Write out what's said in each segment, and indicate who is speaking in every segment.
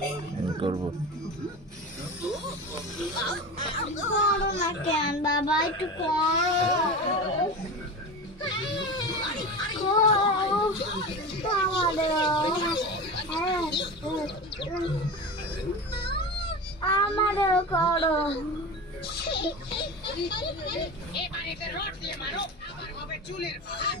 Speaker 1: হঠাৎ করে কি দেখছ ওরা আমাদের করো। করবে মজা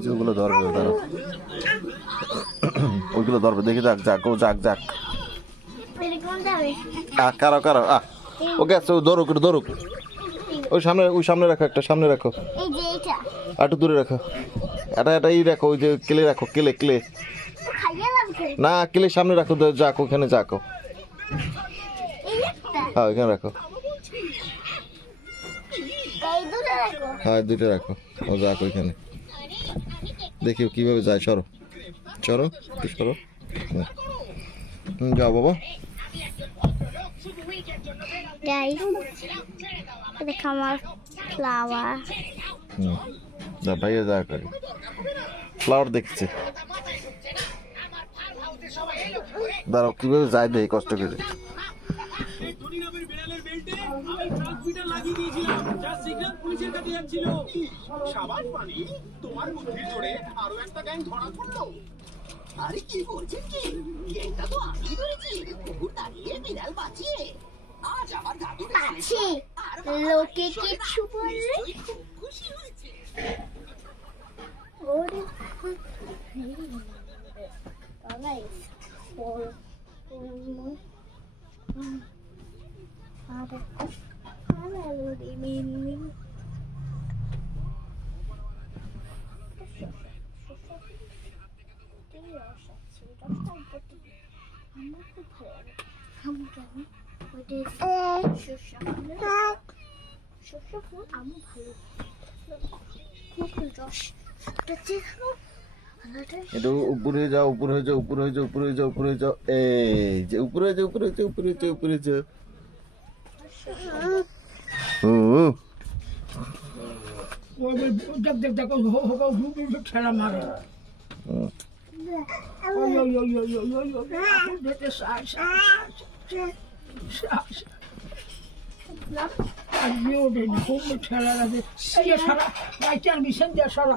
Speaker 2: ওই যে ওগুলো ধরবে দাঁড়াও। ওইগুলো ধরবে দেখে যাক যাক ও যাক যাক।
Speaker 3: এরকম যাবে
Speaker 2: আ কারও কারও আ। ও গেছে ও ধরুক ধরুক। ওই সামনে ওই সামনে রাখো একটা সামনে রাখো। একটু দূরে রাখো। এটা এটা ই রাখো ওই যে কেলে রাখো কেলে কেলে। না কেলে সামনে রাখো যাক ওখানে যাকো হ্যাঁ ওইখানে রাখো।
Speaker 3: দুটো
Speaker 2: হ্যাঁ দুইটা রাখো। ও যাক ওইখানে। দেখি কীভাবে যায় সরো। সরো একটু সরো। হুম, যাও বাবা।
Speaker 3: দেখো আমার ফ্লাওয়ার
Speaker 2: হুম যা ভাইয়া যা করে। ফ্লাওয়ার দেখছে। দাঁড়াও কীভাবে যায় দেয় কষ্ট করে?
Speaker 4: ট্রান্সমিটার লাগিয়ে দিয়েছিলাম। যা সিগন্যাল পুলিশের কাছে যাচ্ছিল। সাবাস পানি তোমার বুদ্ধির জোরে আরও একটা গ্যাং ধরা পড়ল।
Speaker 5: আরে কি বলছেন কি? এটা তো আমি ধরেছি। কুকুর দাঁড়িয়ে বিড়াল বাঁচিয়ে। আজ আমার দাদু
Speaker 3: পাচ্ছি লোকে কিছু বললে?
Speaker 5: খুশি হয়েছে।
Speaker 3: ওরে গাইস ফল আরে
Speaker 2: এটা উপরে যাও উপরে যাও উপরে যাও উপরে যাও উপরে যাও। এই যে উপরে যাও উপরে যাও উপরে যাও উপরে যাও।
Speaker 4: খেলা মারে ঠেলা সারা সারা